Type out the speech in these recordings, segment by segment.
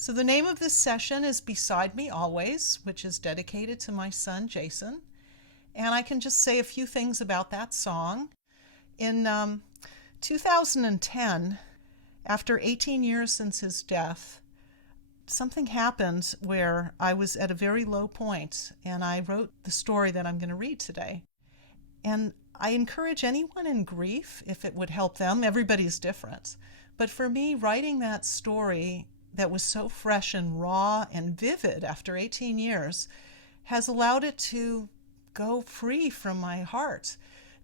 So the name of this session is Beside Me Always, which is dedicated to my son, Jason. And I can just say a few things about that song. In 2010, after 18 years since his death, something happened where I was at a very low point, and I wrote the story that I'm going to read today. And I encourage anyone in grief, if it would help them, everybody's different. But for me, writing that story that was so fresh and raw and vivid after 18 years has allowed it to go free from my heart,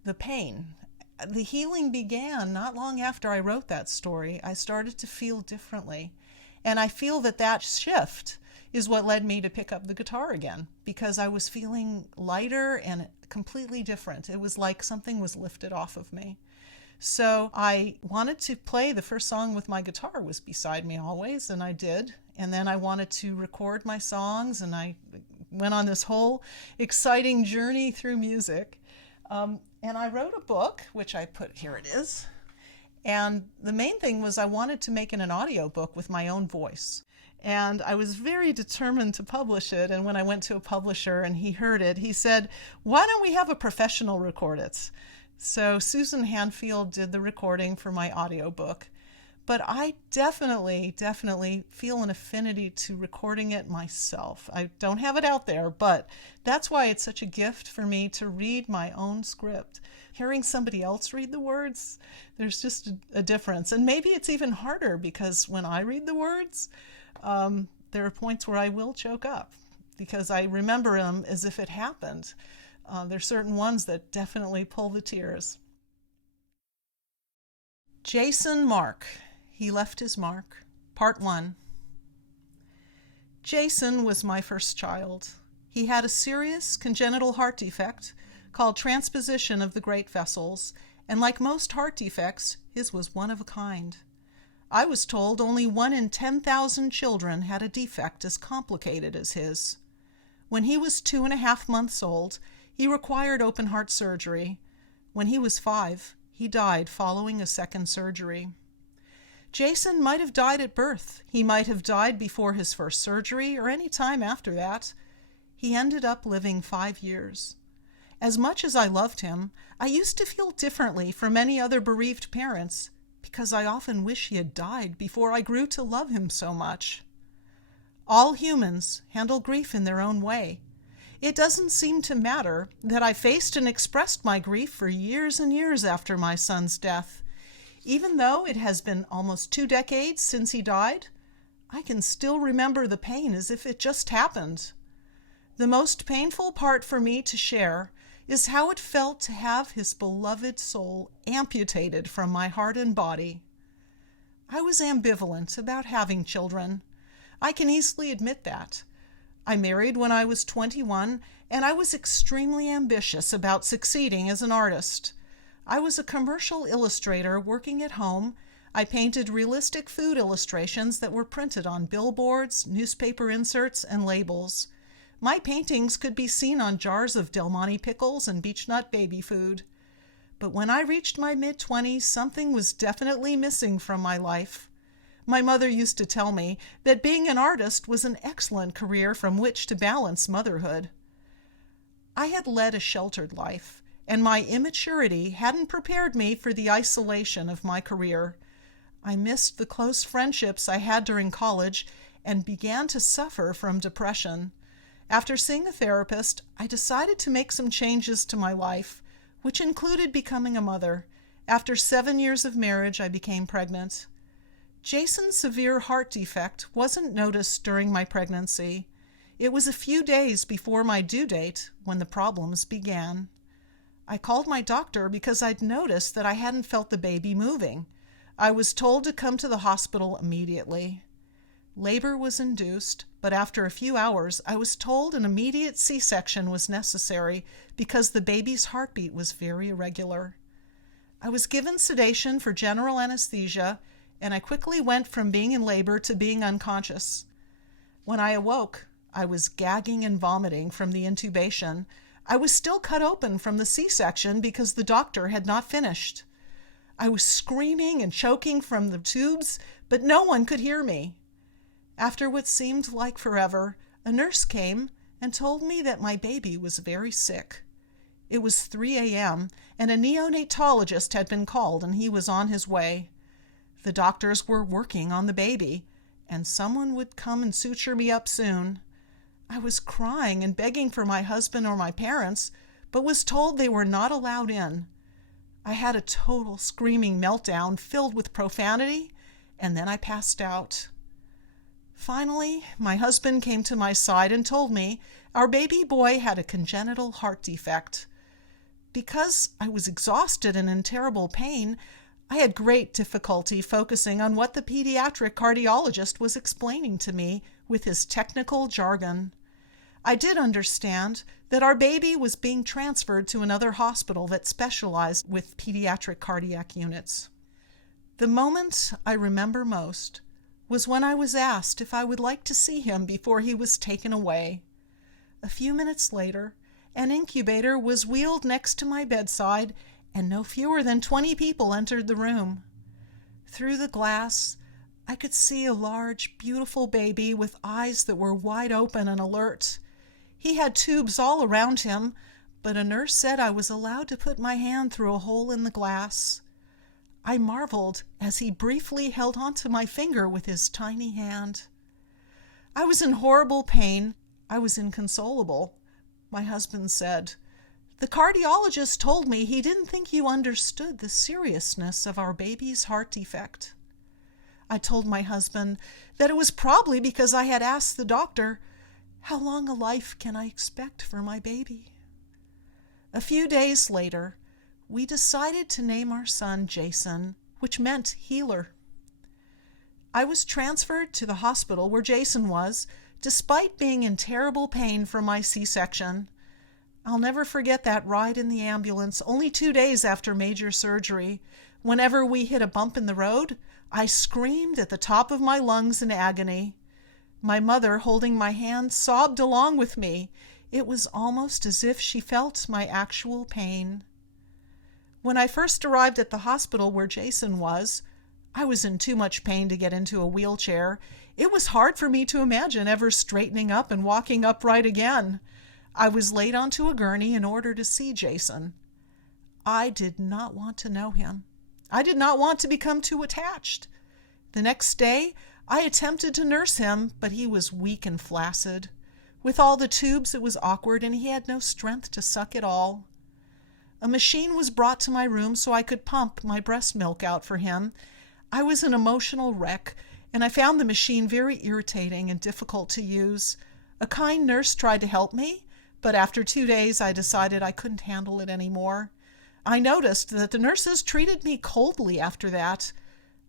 the pain. The healing began not long after I wrote that story. I started to feel differently. And I feel that that shift is what led me to pick up the guitar again, because I was feeling lighter and completely different. It was like something was lifted off of me. So I wanted to play the first song with my guitar was Beside Me Always, and I did. And then I wanted to record my songs, and I went on this whole exciting journey through music. And I wrote a book, which I put, here it is. And the main thing was I wanted to make it an audio book with my own voice. And I was very determined to publish it. And when I went to a publisher and he heard it, he said, "Why don't we have a professional record it?" So Susan Hanfield did the recording for my audiobook. But I definitely feel an affinity to recording it myself. I don't have it out there, but that's why it's such a gift for me to read my own script. Hearing somebody else read the words, there's just a difference. And maybe it's even harder because when I read the words, there are points where I will choke up because I remember them as if it happened. There's certain ones that definitely pull the tears. Jason Mark. He left his mark. Part 1. Jason was my first child. He had a serious congenital heart defect called transposition of the great vessels, and like most heart defects, his was one of a kind. I was told only 1 in 10,000 children had a defect as complicated as his. When he was 2.5 months old, he required open heart surgery. When he was 5, he died following a second surgery. Jason might have died at birth. He might have died before his first surgery or any time after that. He ended up living 5 years. As much as I loved him, I used to feel differently from many other bereaved parents because I often wish he had died before I grew to love him so much. All humans handle grief in their own way. It doesn't seem to matter that I faced and expressed my grief for years and years after my son's death. Even though it has been almost 2 decades since he died, I can still remember the pain as if it just happened. The most painful part for me to share is how it felt to have his beloved soul amputated from my heart and body. I was ambivalent about having children. I can easily admit that. I married when I was 21, and I was extremely ambitious about succeeding as an artist. I was a commercial illustrator working at home. I painted realistic food illustrations that were printed on billboards, newspaper inserts, and labels. My paintings could be seen on jars of Del Monte pickles and beechnut baby food. But when I reached my mid-20s, something was definitely missing from my life. My mother used to tell me that being an artist was an excellent career from which to balance motherhood. I had led a sheltered life, and my immaturity hadn't prepared me for the isolation of my career. I missed the close friendships I had during college and began to suffer from depression. After seeing a therapist, I decided to make some changes to my life, which included becoming a mother. After 7 years of marriage, I became pregnant. Jason's severe heart defect wasn't noticed during my pregnancy. It was a few days before my due date when the problems began. I called my doctor because I'd noticed that I hadn't felt the baby moving. I was told to come to the hospital immediately. Labor was induced, but after a few hours, I was told an immediate C-section was necessary because the baby's heartbeat was very irregular. I was given sedation for general anesthesia, and I quickly went from being in labor to being unconscious. When I awoke, I was gagging and vomiting from the intubation. I was still cut open from the C-section because the doctor had not finished. I was screaming and choking from the tubes, but no one could hear me. After what seemed like forever, a nurse came and told me that my baby was very sick. It was 3 a.m., and a neonatologist had been called, and he was on his way. The doctors were working on the baby, and someone would come and suture me up soon. I was crying and begging for my husband or my parents, but was told they were not allowed in. I had a total screaming meltdown filled with profanity, and then I passed out. Finally, my husband came to my side and told me our baby boy had a congenital heart defect. Because I was exhausted and in terrible pain, I had great difficulty focusing on what the pediatric cardiologist was explaining to me with his technical jargon. I did understand that our baby was being transferred to another hospital that specialized with pediatric cardiac units. The moment I remember most was when I was asked if I would like to see him before he was taken away. A few minutes later, an incubator was wheeled next to my bedside, and no fewer than 20 people entered the room. Through the glass, I could see a large, beautiful baby with eyes that were wide open and alert. He had tubes all around him, but a nurse said I was allowed to put my hand through a hole in the glass. I marveled as he briefly held onto my finger with his tiny hand. I was in horrible pain. I was inconsolable. My husband said, "The cardiologist told me he didn't think you understood the seriousness of our baby's heart defect." I told my husband that it was probably because I had asked the doctor, "How long a life can I expect for my baby?" A few days later, we decided to name our son Jason, which meant healer. I was transferred to the hospital where Jason was, despite being in terrible pain from my C-section. I'll never forget that ride in the ambulance only 2 days after major surgery. Whenever we hit a bump in the road, I screamed at the top of my lungs in agony. My mother, holding my hand, sobbed along with me. It was almost as if she felt my actual pain. When I first arrived at the hospital where Jason was, I was in too much pain to get into a wheelchair. It was hard for me to imagine ever straightening up and walking upright again. I was laid onto a gurney in order to see Jason. I did not want to know him. I did not want to become too attached. The next day, I attempted to nurse him, but he was weak and flaccid. With all the tubes, it was awkward, and he had no strength to suck at all. A machine was brought to my room so I could pump my breast milk out for him. I was an emotional wreck, and I found the machine very irritating and difficult to use. A kind nurse tried to help me, but after 2 days I decided I couldn't handle it anymore. I noticed that the nurses treated me coldly after that.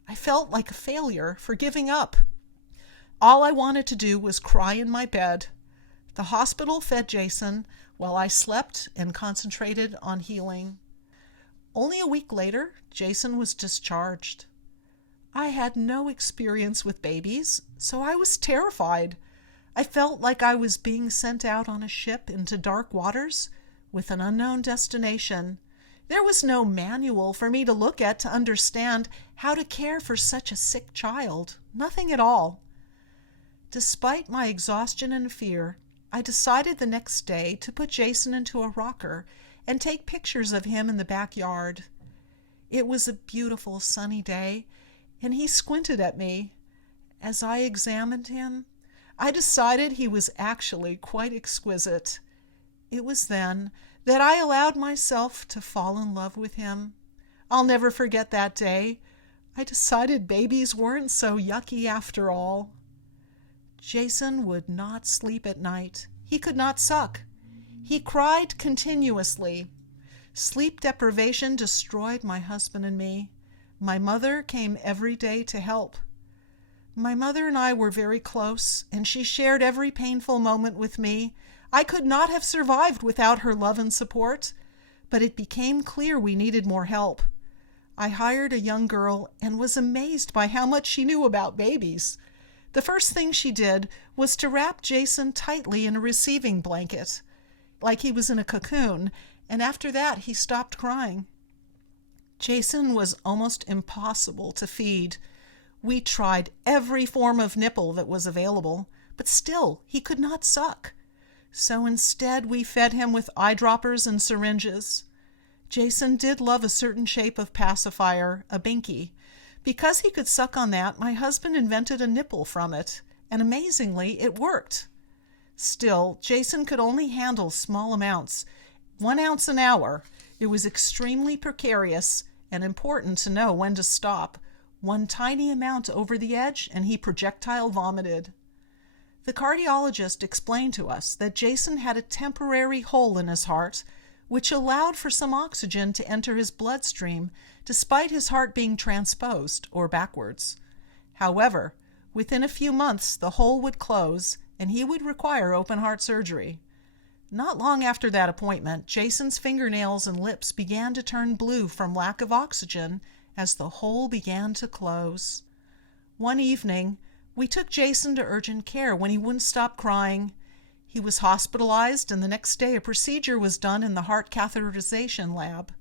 I felt like a failure for giving up. All I wanted to do was cry in my bed. The hospital fed Jason while I slept and concentrated on healing. Only a week later, Jason was discharged. I had no experience with babies, so I was terrified. I felt like I was being sent out on a ship into dark waters with an unknown destination. There was no manual for me to look at to understand how to care for such a sick child. Nothing at all. Despite my exhaustion and fear, I decided the next day to put Jason into a rocker and take pictures of him in the backyard. It was a beautiful sunny day, and he squinted at me. As I examined him, I decided he was actually quite exquisite. It was then that I allowed myself to fall in love with him. I'll never forget that day. I decided babies weren't so yucky after all. Jason would not sleep at night. He could not suck. He cried continuously. Sleep deprivation destroyed my husband and me. My mother came every day to help. My mother and I were very close, and she shared every painful moment with me. I could not have survived without her love and support, but it became clear we needed more help. I hired a young girl and was amazed by how much she knew about babies. The first thing she did was to wrap Jason tightly in a receiving blanket, like he was in a cocoon, and after that he stopped crying. Jason was almost impossible to feed. We tried every form of nipple that was available, but still he could not suck. So instead we fed him with eyedroppers and syringes. Jason did love a certain shape of pacifier, a binky. Because he could suck on that, my husband invented a nipple from it, and amazingly, it worked. Still, Jason could only handle small amounts, 1 ounce an hour. It was extremely precarious and important to know when to stop. One tiny amount over the edge, and he projectile vomited. The cardiologist explained to us that Jason had a temporary hole in his heart, which allowed for some oxygen to enter his bloodstream, despite his heart being transposed, or backwards. However, within a few months the hole would close, and he would require open heart surgery. Not long after that appointment, Jason's fingernails and lips began to turn blue from lack of oxygen as the hole began to close. One evening, we took Jason to urgent care when he wouldn't stop crying. He was hospitalized, and the next day a procedure was done in the heart catheterization lab.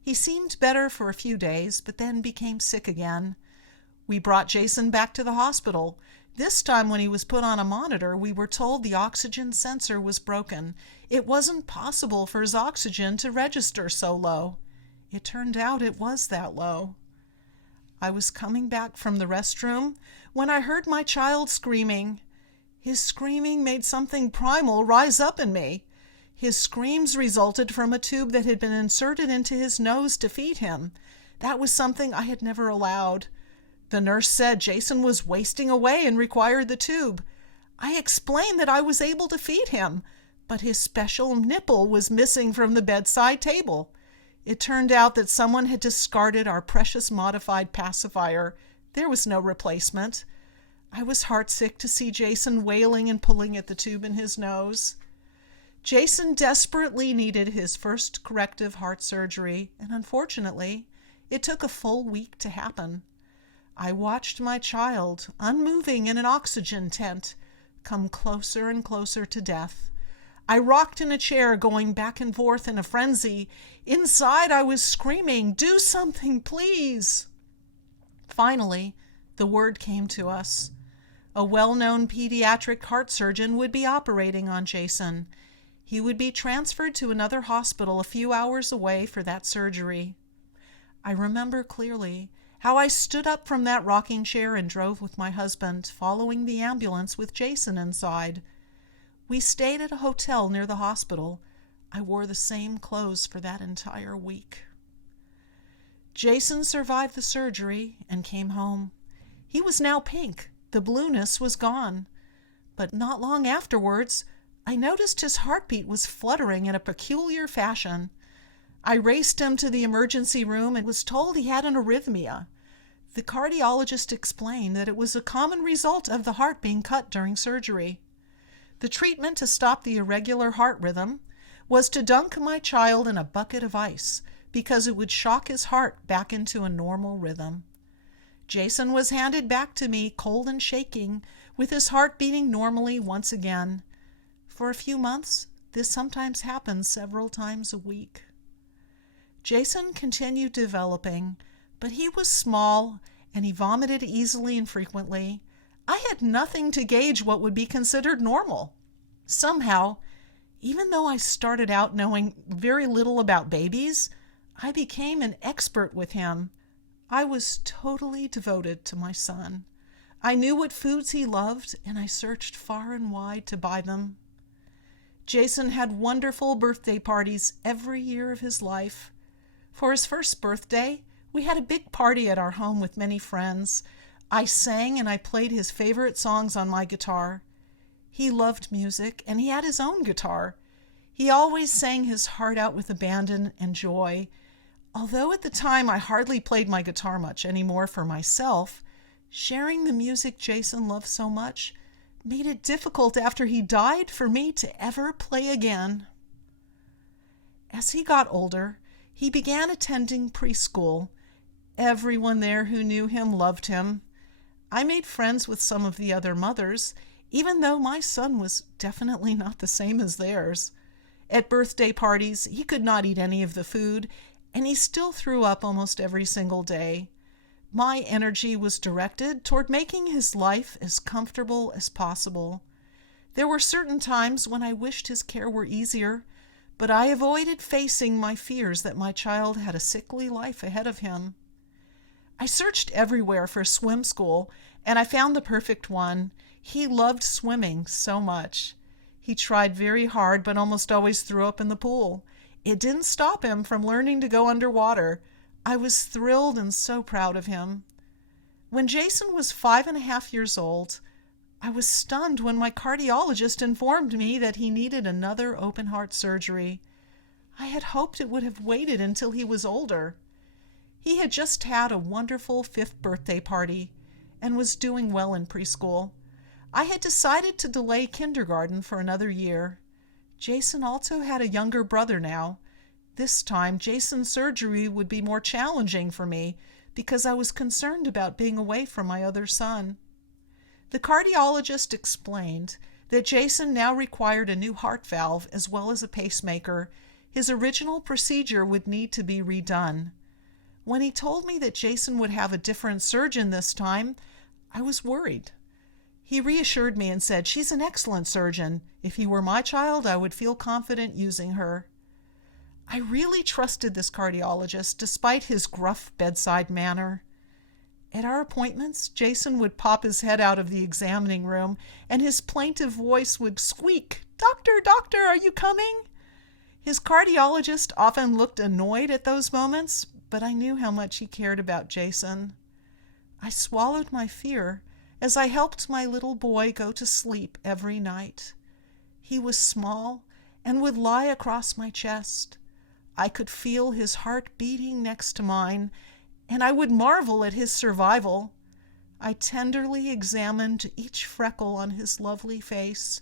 He seemed better for a few days, but then became sick again. We brought Jason back to the hospital. This time when he was put on a monitor, we were told the oxygen sensor was broken. It wasn't possible for his oxygen to register so low. It turned out it was that low. I was coming back from the restroom when I heard my child screaming. His screaming made something primal rise up in me. His screams resulted from a tube that had been inserted into his nose to feed him. That was something I had never allowed. The nurse said Jason was wasting away and required the tube. I explained that I was able to feed him, but his special nipple was missing from the bedside table. It turned out that someone had discarded our precious modified pacifier. There was no replacement. I was heartsick to see Jason wailing and pulling at the tube in his nose. Jason desperately needed his first corrective heart surgery, and unfortunately, it took a full week to happen. I watched my child, unmoving in an oxygen tent, come closer and closer to death. I rocked in a chair, going back and forth in a frenzy. Inside, I was screaming, "Do something, please!" Finally, the word came to us. A well-known pediatric heart surgeon would be operating on Jason. He would be transferred to another hospital a few hours away for that surgery. I remember clearly how I stood up from that rocking chair and drove with my husband, following the ambulance with Jason inside. We stayed at a hotel near the hospital. I wore the same clothes for that entire week. Jason survived the surgery and came home. He was now pink. The blueness was gone. But not long afterwards, I noticed his heartbeat was fluttering in a peculiar fashion. I raced him to the emergency room and was told he had an arrhythmia. The cardiologist explained that it was a common result of the heart being cut during surgery. The treatment to stop the irregular heart rhythm was to dunk my child in a bucket of ice because it would shock his heart back into a normal rhythm. Jason was handed back to me cold and shaking, with his heart beating normally once again. For a few months, this sometimes happened several times a week. Jason continued developing, but he was small and he vomited easily and frequently. I had nothing to gauge what would be considered normal. Somehow, even though I started out knowing very little about babies, I became an expert with him. I was totally devoted to my son. I knew what foods he loved, and I searched far and wide to buy them. Jason had wonderful birthday parties every year of his life. For his first birthday, we had a big party at our home with many friends. I sang and I played his favorite songs on my guitar. He loved music, and he had his own guitar. He always sang his heart out with abandon and joy. Although at the time I hardly played my guitar much anymore for myself, sharing the music Jason loved so much made it difficult after he died for me to ever play again. As he got older, he began attending preschool. Everyone there who knew him loved him. I made friends with some of the other mothers, even though my son was definitely not the same as theirs. At birthday parties, he could not eat any of the food, and he still threw up almost every single day. My energy was directed toward making his life as comfortable as possible. There were certain times when I wished his care were easier, but I avoided facing my fears that my child had a sickly life ahead of him. I searched everywhere for a swim school, and I found the perfect one. He loved swimming so much. He tried very hard, but almost always threw up in the pool. It didn't stop him from learning to go underwater. I was thrilled and so proud of him. When Jason was 5.5 years old, I was stunned when my cardiologist informed me that he needed another open heart surgery. I had hoped it would have waited until he was older. He had just had a wonderful 5th birthday party and was doing well in preschool. I had decided to delay kindergarten for another year. Jason also had a younger brother now. This time, Jason's surgery would be more challenging for me because I was concerned about being away from my other son. The cardiologist explained that Jason now required a new heart valve as well as a pacemaker. His original procedure would need to be redone. When he told me that Jason would have a different surgeon this time, I was worried. He reassured me and said, "She's an excellent surgeon. If he were my child, I would feel confident using her." I really trusted this cardiologist despite his gruff bedside manner. At our appointments, Jason would pop his head out of the examining room and his plaintive voice would squeak, "Doctor, doctor, are you coming?" His cardiologist often looked annoyed at those moments, but I knew how much he cared about Jason. I swallowed my fear as I helped my little boy go to sleep every night. He was small and would lie across my chest. I could feel his heart beating next to mine, and I would marvel at his survival. I tenderly examined each freckle on his lovely face.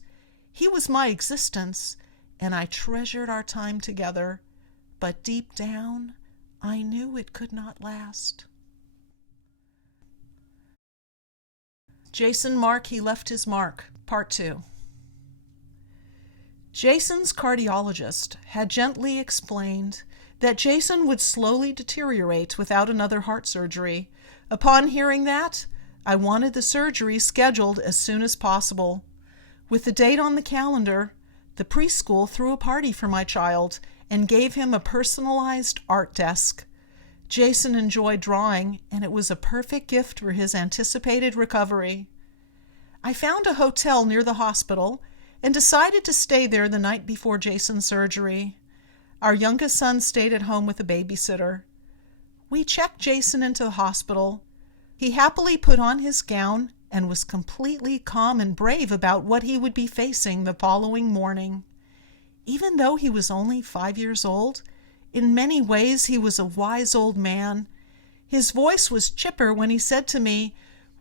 He was my existence, and I treasured our time together, but deep down, I knew it could not last. Jason Mark, He Left His Mark, Part 2. Jason's cardiologist had gently explained that Jason would slowly deteriorate without another heart surgery. Upon hearing that, I wanted the surgery scheduled as soon as possible. With the date on the calendar, the preschool threw a party for my child and gave him a personalized art desk. Jason enjoyed drawing, and it was a perfect gift for his anticipated recovery. I found a hotel near the hospital and decided to stay there the night before Jason's surgery. Our youngest son stayed at home with a babysitter. We checked Jason into the hospital. He happily put on his gown and was completely calm and brave about what he would be facing the following morning. Even though he was only 5 years old, in many ways he was a wise old man. His voice was chipper when he said to me,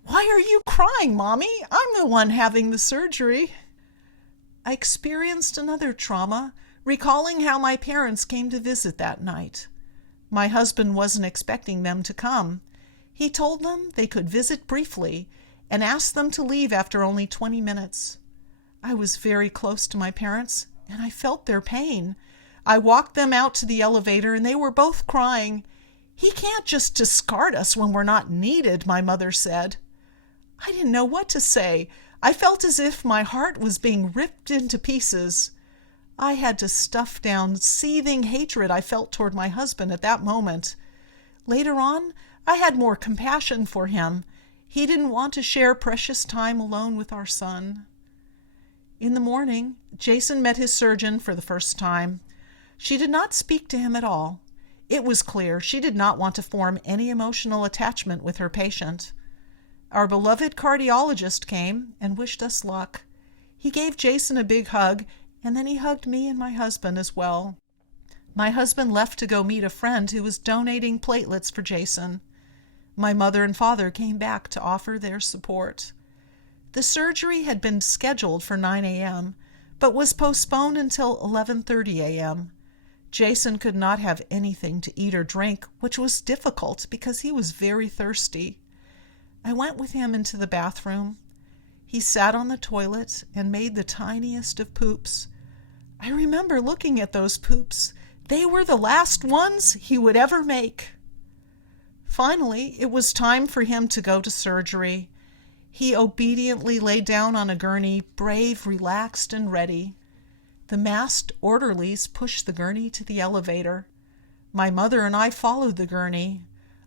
"Why are you crying, Mommy? I'm the one having the surgery." I experienced another trauma, recalling how my parents came to visit that night. My husband wasn't expecting them to come. He told them they could visit briefly and asked them to leave after only 20 minutes. I was very close to my parents, and I felt their pain. I walked them out to the elevator, and they were both crying. "He can't just discard us when we're not needed," my mother said. I didn't know what to say. I felt as if my heart was being ripped into pieces. I had to stuff down seething hatred I felt toward my husband at that moment. Later on, I had more compassion for him. He didn't want to share precious time alone with our son. In the morning, Jason met his surgeon for the first time. She did not speak to him at all. It was clear she did not want to form any emotional attachment with her patient. Our beloved cardiologist came and wished us luck. He gave Jason a big hug, and then he hugged me and my husband as well. My husband left to go meet a friend who was donating platelets for Jason. My mother and father came back to offer their support. The surgery had been scheduled for 9 a.m., but was postponed until 11:30 a.m. Jason could not have anything to eat or drink, which was difficult because he was very thirsty. I went with him into the bathroom. He sat on the toilet and made the tiniest of poops. I remember looking at those poops. They were the last ones he would ever make. Finally, it was time for him to go to surgery. He obediently lay down on a gurney, brave, relaxed, and ready. The masked orderlies pushed the gurney to the elevator. My mother and I followed the gurney.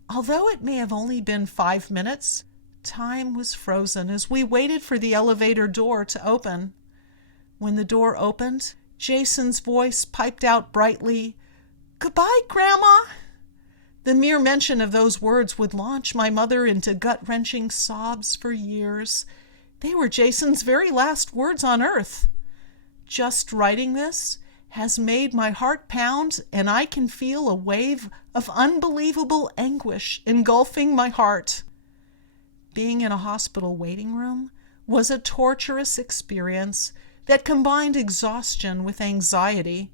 Although it may have only been 5 minutes, time was frozen as we waited for the elevator door to open. When the door opened, Jason's voice piped out brightly, "Goodbye, Grandma!" The mere mention of those words would launch my mother into gut-wrenching sobs for years. They were Jason's very last words on earth. Just writing this has made my heart pound, and I can feel a wave of unbelievable anguish engulfing my heart. Being in a hospital waiting room was a torturous experience that combined exhaustion with anxiety.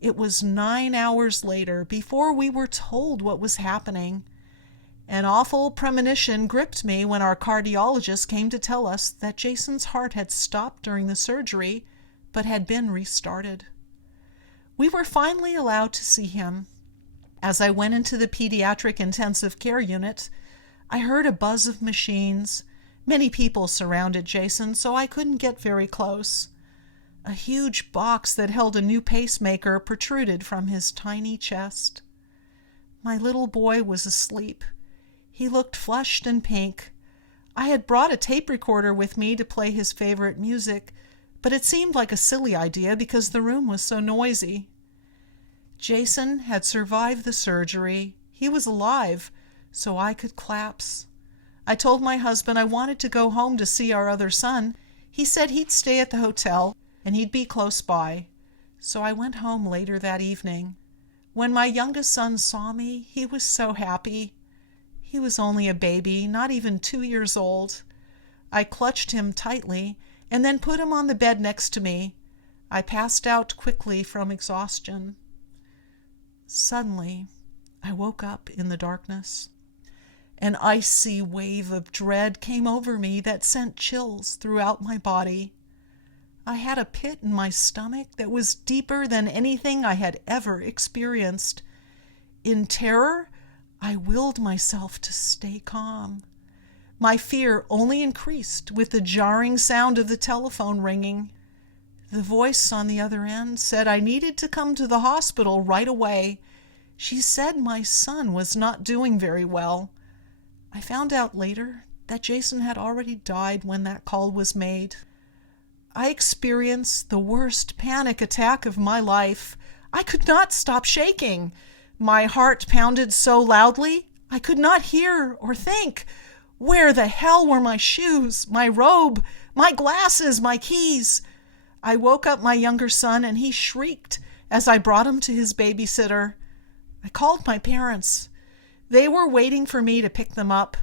It was 9 hours later before we were told what was happening. An awful premonition gripped me when our cardiologist came to tell us that Jason's heart had stopped during the surgery, but had been restarted. We were finally allowed to see him. As I went into the pediatric intensive care unit, I heard a buzz of machines. Many people surrounded Jason, so I couldn't get very close. A huge box that held a new pacemaker protruded from his tiny chest. My little boy was asleep. He looked flushed and pink. I had brought a tape recorder with me to play his favorite music, but it seemed like a silly idea because the room was so noisy. Jason had survived the surgery. He was alive, so I could collapse. I told my husband I wanted to go home to see our other son. He said he'd stay at the hotel and he'd be close by. So I went home later that evening. When my youngest son saw me, he was so happy. He was only a baby, not even 2 years old. I clutched him tightly and then put him on the bed next to me. I passed out quickly from exhaustion. Suddenly, I woke up in the darkness. An icy wave of dread came over me that sent chills throughout my body. I had a pit in my stomach that was deeper than anything I had ever experienced. In terror, I willed myself to stay calm. My fear only increased with the jarring sound of the telephone ringing. The voice on the other end said I needed to come to the hospital right away. She said my son was not doing very well. I found out later that Jason had already died when that call was made. I experienced the worst panic attack of my life. I could not stop shaking. My heart pounded so loudly I could not hear or think. Where the hell were my shoes, my robe, my glasses, my keys? I woke up my younger son and he shrieked as I brought him to his babysitter. I called my parents. They were waiting for me to pick them up.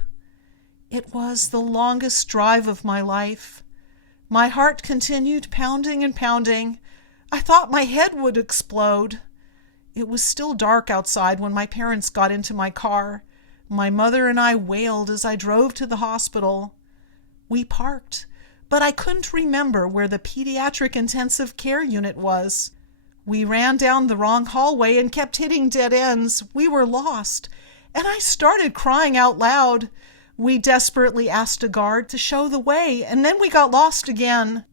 It was the longest drive of my life. My heart continued pounding and pounding. I thought my head would explode. It was still dark outside when my parents got into my car. My mother and I wailed as I drove to the hospital. We parked, but I couldn't remember where the pediatric intensive care unit was. We ran down the wrong hallway and kept hitting dead ends. We were lost, and I started crying out loud. We desperately asked a guard to show the way, and then we got lost again.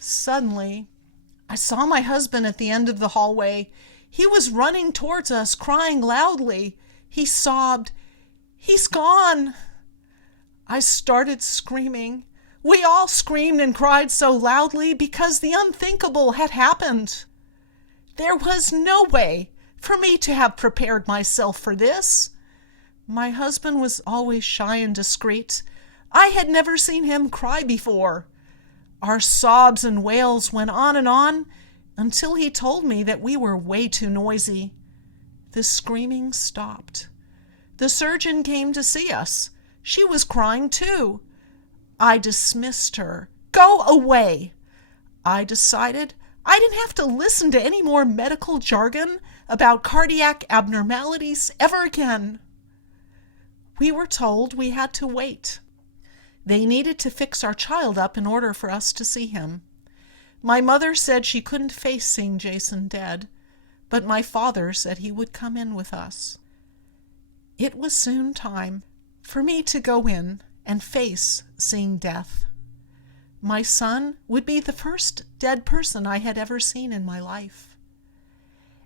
Suddenly, I saw my husband at the end of the hallway. He was running towards us, crying loudly. He sobbed, "He's gone!" I started screaming. We all screamed and cried so loudly because the unthinkable had happened. There was no way for me to have prepared myself for this. My husband was always shy and discreet. I had never seen him cry before. Our sobs and wails went on until he told me that we were way too noisy. The screaming stopped. The surgeon came to see us. She was crying too. I dismissed her. Go away! I decided I didn't have to listen to any more medical jargon about cardiac abnormalities ever again. We were told we had to wait. They needed to fix our child up in order for us to see him. My mother said she couldn't face seeing Jason dead, but my father said he would come in with us. It was soon time for me to go in and face seeing death. My son would be the first dead person I had ever seen in my life.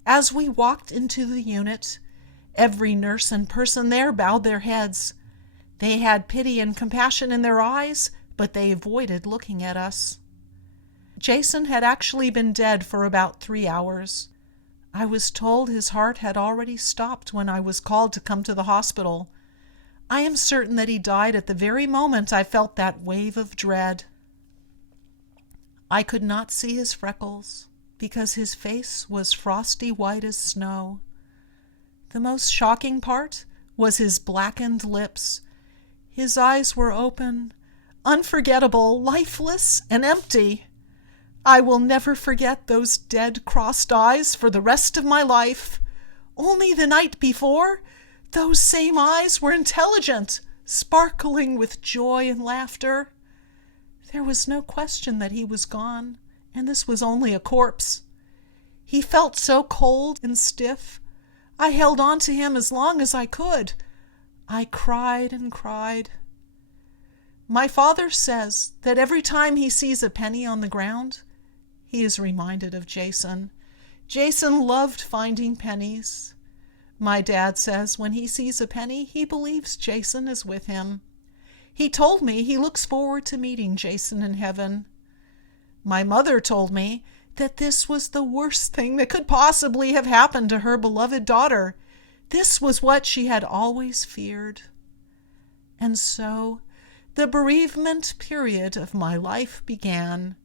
As we walked into the unit, every nurse and person there bowed their heads. They had pity and compassion in their eyes, but they avoided looking at us. Jason had actually been dead for about 3 hours. I was told his heart had already stopped when I was called to come to the hospital. I am certain that he died at the very moment I felt that wave of dread. I could not see his freckles because his face was frosty white as snow. The most shocking part was his blackened lips. His eyes were open, unforgettable, lifeless, and empty. I will never forget those dead, crossed eyes for the rest of my life. Only the night before, those same eyes were intelligent, sparkling with joy and laughter. There was no question that he was gone, and this was only a corpse. He felt so cold and stiff. I held on to him as long as I could. I cried and cried. My father says that every time he sees a penny on the ground, he is reminded of Jason. Jason loved finding pennies. My dad says when he sees a penny, he believes Jason is with him. He told me he looks forward to meeting Jason in heaven. My mother told me that this was the worst thing that could possibly have happened to her beloved daughter. This was what she had always feared. And so the bereavement period of my life began.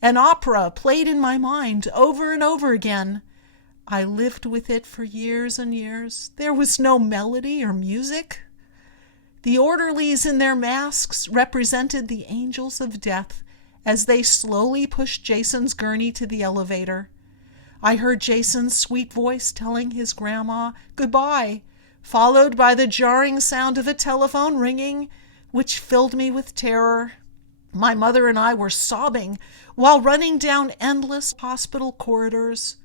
An opera played in my mind over and over again. I lived with it for years and years. There was no melody or music. The orderlies in their masks represented the angels of death as they slowly pushed Jason's gurney to the elevator. I heard Jason's sweet voice telling his grandma goodbye, followed by the jarring sound of a telephone ringing, which filled me with terror. My mother and I were sobbing while running down endless hospital corridors.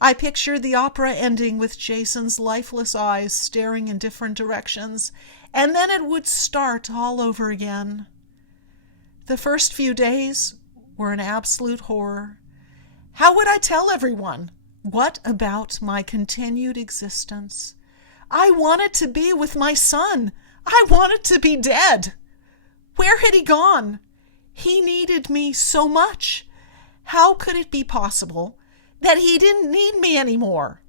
I pictured the opera ending with Jason's lifeless eyes staring in different directions, and then it would start all over again. The first few days were an absolute horror. How would I tell everyone? What about my continued existence? I wanted to be with my son. I wanted to be dead. Where had he gone? He needed me so much. How could it be possible that he didn't need me anymore?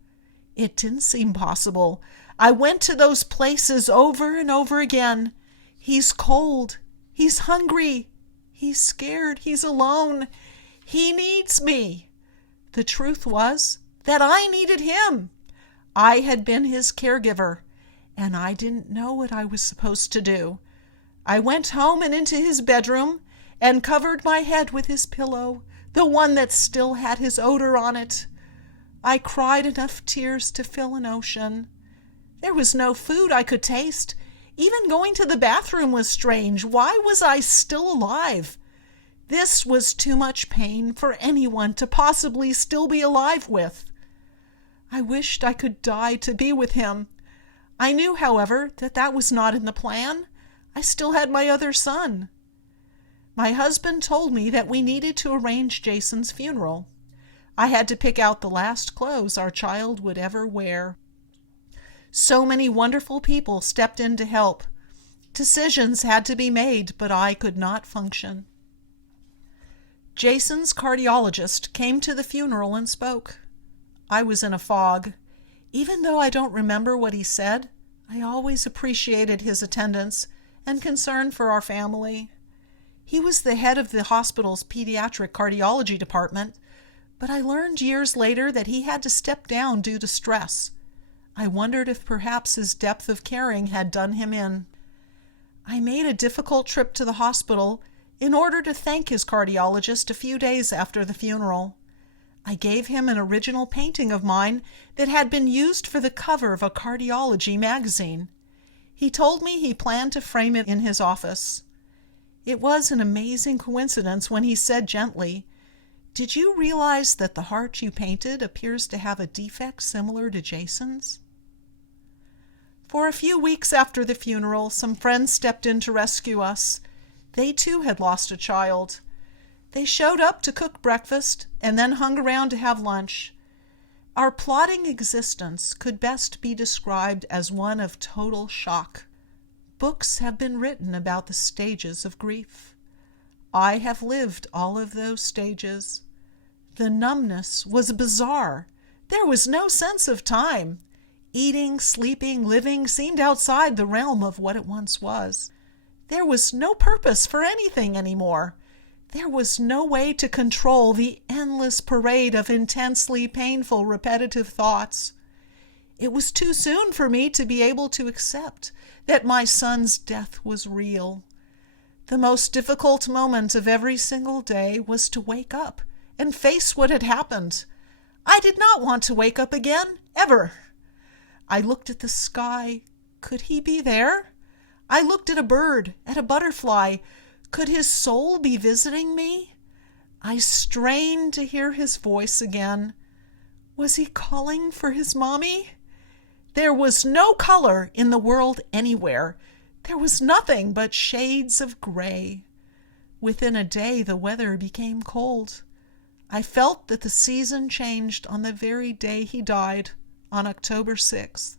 It didn't seem possible. I went to those places over and over again. He's cold. He's hungry. He's scared. He's alone. He needs me. The truth was that I needed him. I had been his caregiver, and I didn't know what I was supposed to do. I went home and into his bedroom and covered my head with his pillow, the one that still had his odor on it. I cried enough tears to fill an ocean. There was no food I could taste. Even going to the bathroom was strange. Why was I still alive? This was too much pain for anyone to possibly still be alive with. I wished I could die to be with him. I knew, however, that that was not in the plan. I still had my other son. My husband told me that we needed to arrange Jason's funeral. I had to pick out the last clothes our child would ever wear. So many wonderful people stepped in to help. Decisions had to be made, but I could not function. Jason's cardiologist came to the funeral and spoke. I was in a fog. Even though I don't remember what he said, I always appreciated his attendance and concern for our family. He was the head of the hospital's pediatric cardiology department, but I learned years later that he had to step down due to stress. I wondered if perhaps his depth of caring had done him in. I made a difficult trip to the hospital in order to thank his cardiologist a few days after the funeral. I gave him an original painting of mine that had been used for the cover of a cardiology magazine. He told me he planned to frame it in his office. It was an amazing coincidence when he said gently, "Did you realize that the heart you painted appears to have a defect similar to Jason's?" For a few weeks after the funeral, some friends stepped in to rescue us. They too had lost a child. They showed up to cook breakfast and then hung around to have lunch. Our plodding existence could best be described as one of total shock. Books have been written about the stages of grief. I have lived all of those stages. The numbness was bizarre. There was no sense of time. Eating, sleeping, living seemed outside the realm of what it once was. There was no purpose for anything anymore. There was no way to control the endless parade of intensely painful, repetitive thoughts. It was too soon for me to be able to accept that my son's death was real. The most difficult moment of every single day was to wake up and face what had happened. I did not want to wake up again, ever. I looked at the sky. Could he be there? I looked at a bird, at a butterfly. Could his soul be visiting me? I strained to hear his voice again. Was he calling for his mommy? There was no color in the world anywhere. There was nothing but shades of gray. Within a day, the weather became cold. I felt that the season changed on the very day he died, on October 6th.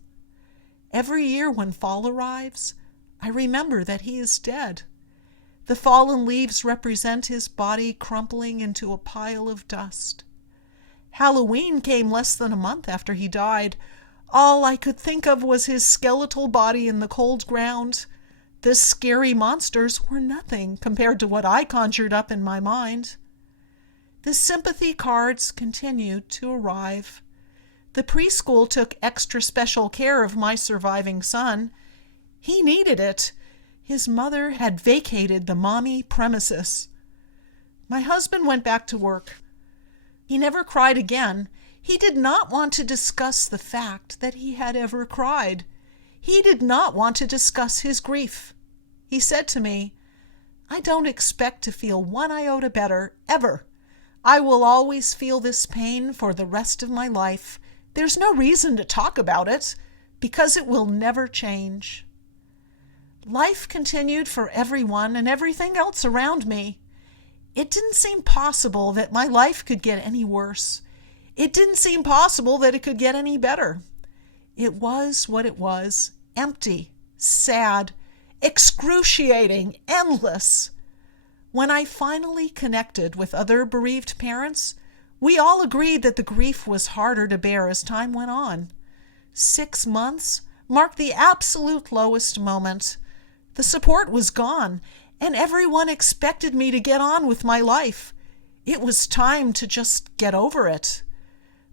Every year when fall arrives, I remember that he is dead. The fallen leaves represent his body crumpling into a pile of dust. Halloween came less than a month after he died. All I could think of was his skeletal body in the cold ground. The scary monsters were nothing compared to what I conjured up in my mind. The sympathy cards continued to arrive. The preschool took extra special care of my surviving son. He needed it. His mother had vacated the mommy premises. My husband went back to work. He never cried again. He did not want to discuss the fact that he had ever cried. He did not want to discuss his grief. He said to me, "I don't expect to feel one iota better, ever. I will always feel this pain for the rest of my life. There's no reason to talk about it, because it will never change." Life continued for everyone and everything else around me. It didn't seem possible that my life could get any worse. It didn't seem possible that it could get any better. It was what it was, empty, sad, excruciating, endless. When I finally connected with other bereaved parents, we all agreed that the grief was harder to bear as time went on. 6 months marked the absolute lowest moment. The support was gone, and everyone expected me to get on with my life. It was time to just get over it.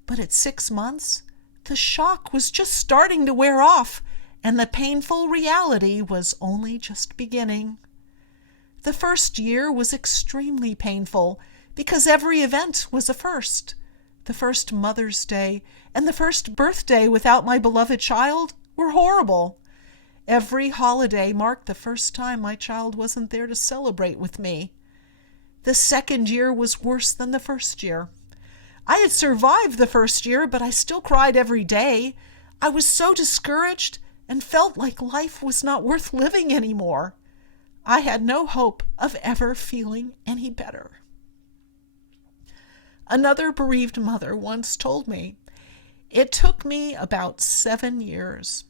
But at 6 months, the shock was just starting to wear off, and the painful reality was only just beginning. The first year was extremely painful because every event was a first. The first Mother's Day and the first birthday without my beloved child were horrible. Every holiday marked the first time my child wasn't there to celebrate with me. The second year was worse than the first year. I had survived the first year, but I still cried every day. I was so discouraged and felt like life was not worth living anymore. I had no hope of ever feeling any better. Another bereaved mother once told me, "It took me about 7 years.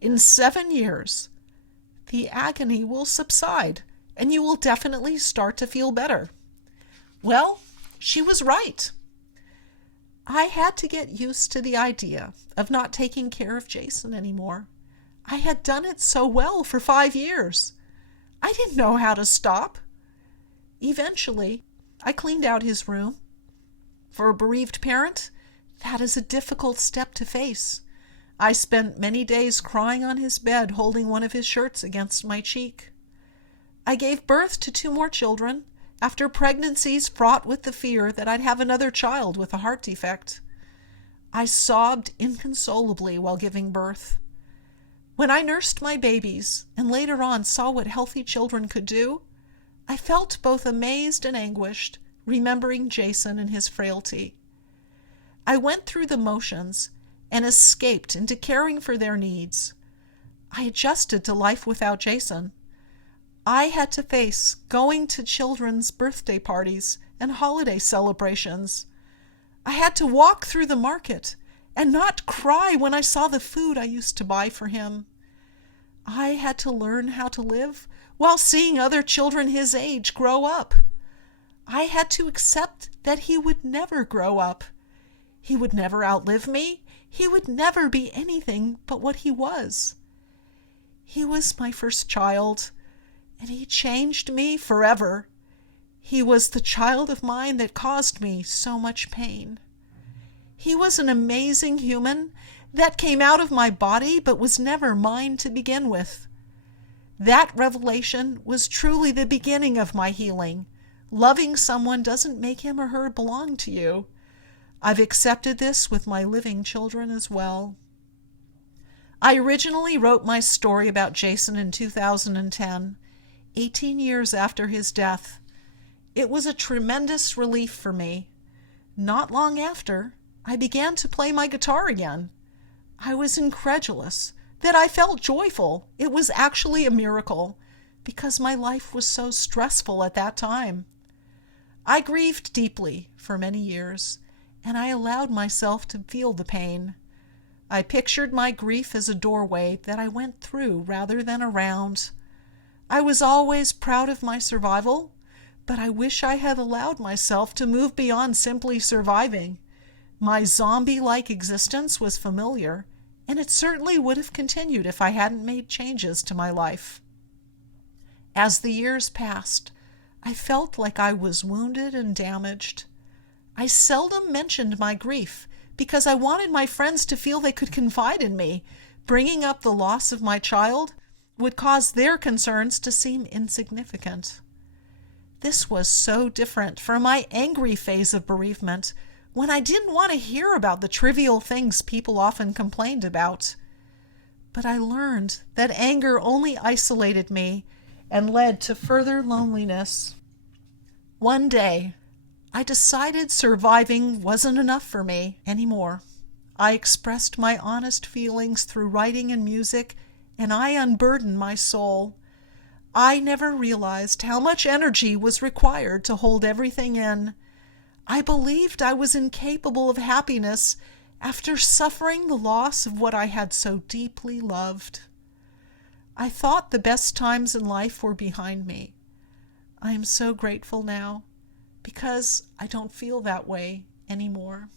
In 7 years, the agony will subside and you will definitely start to feel better." Well, she was right. I had to get used to the idea of not taking care of Jason anymore. I had done it so well for 5 years. I didn't know how to stop. Eventually, I cleaned out his room. For a bereaved parent, that is a difficult step to face. I spent many days crying on his bed, holding one of his shirts against my cheek. I gave birth to 2 more children after pregnancies fraught with the fear that I'd have another child with a heart defect. I sobbed inconsolably while giving birth. When I nursed my babies and later on saw what healthy children could do, I felt both amazed and anguished, remembering Jason and his frailty. I went through the motions and escaped into caring for their needs. I adjusted to life without Jason. I had to face going to children's birthday parties and holiday celebrations. I had to walk through the market and not cry when I saw the food I used to buy for him. I had to learn how to live while seeing other children his age grow up. I had to accept that he would never grow up. He would never outlive me. He would never be anything but what he was. He was my first child, and he changed me forever. He was the child of mine that caused me so much pain. He was an amazing human that came out of my body but was never mine to begin with. That revelation was truly the beginning of my healing. Loving someone doesn't make him or her belong to you. I've accepted this with my living children as well. I originally wrote my story about Jason in 2010, 18 years after his death. It was a tremendous relief for me. Not long after, I began to play my guitar again. I was incredulous, that I felt joyful. It was actually a miracle, because my life was so stressful at that time. I grieved deeply for many years, and I allowed myself to feel the pain. I pictured my grief as a doorway that I went through rather than around. I was always proud of my survival, but I wish I had allowed myself to move beyond simply surviving. My zombie-like existence was familiar, and it certainly would have continued if I hadn't made changes to my life. As the years passed, I felt like I was wounded and damaged. I seldom mentioned my grief because I wanted my friends to feel they could confide in me. Bringing up the loss of my child would cause their concerns to seem insignificant. This was so different from my angry phase of bereavement, when I didn't want to hear about the trivial things people often complained about. But I learned that anger only isolated me and led to further loneliness. One day, I decided surviving wasn't enough for me anymore. I expressed my honest feelings through writing and music, and I unburdened my soul. I never realized how much energy was required to hold everything in. I believed I was incapable of happiness after suffering the loss of what I had so deeply loved. I thought the best times in life were behind me. I am so grateful now, because I don't feel that way anymore.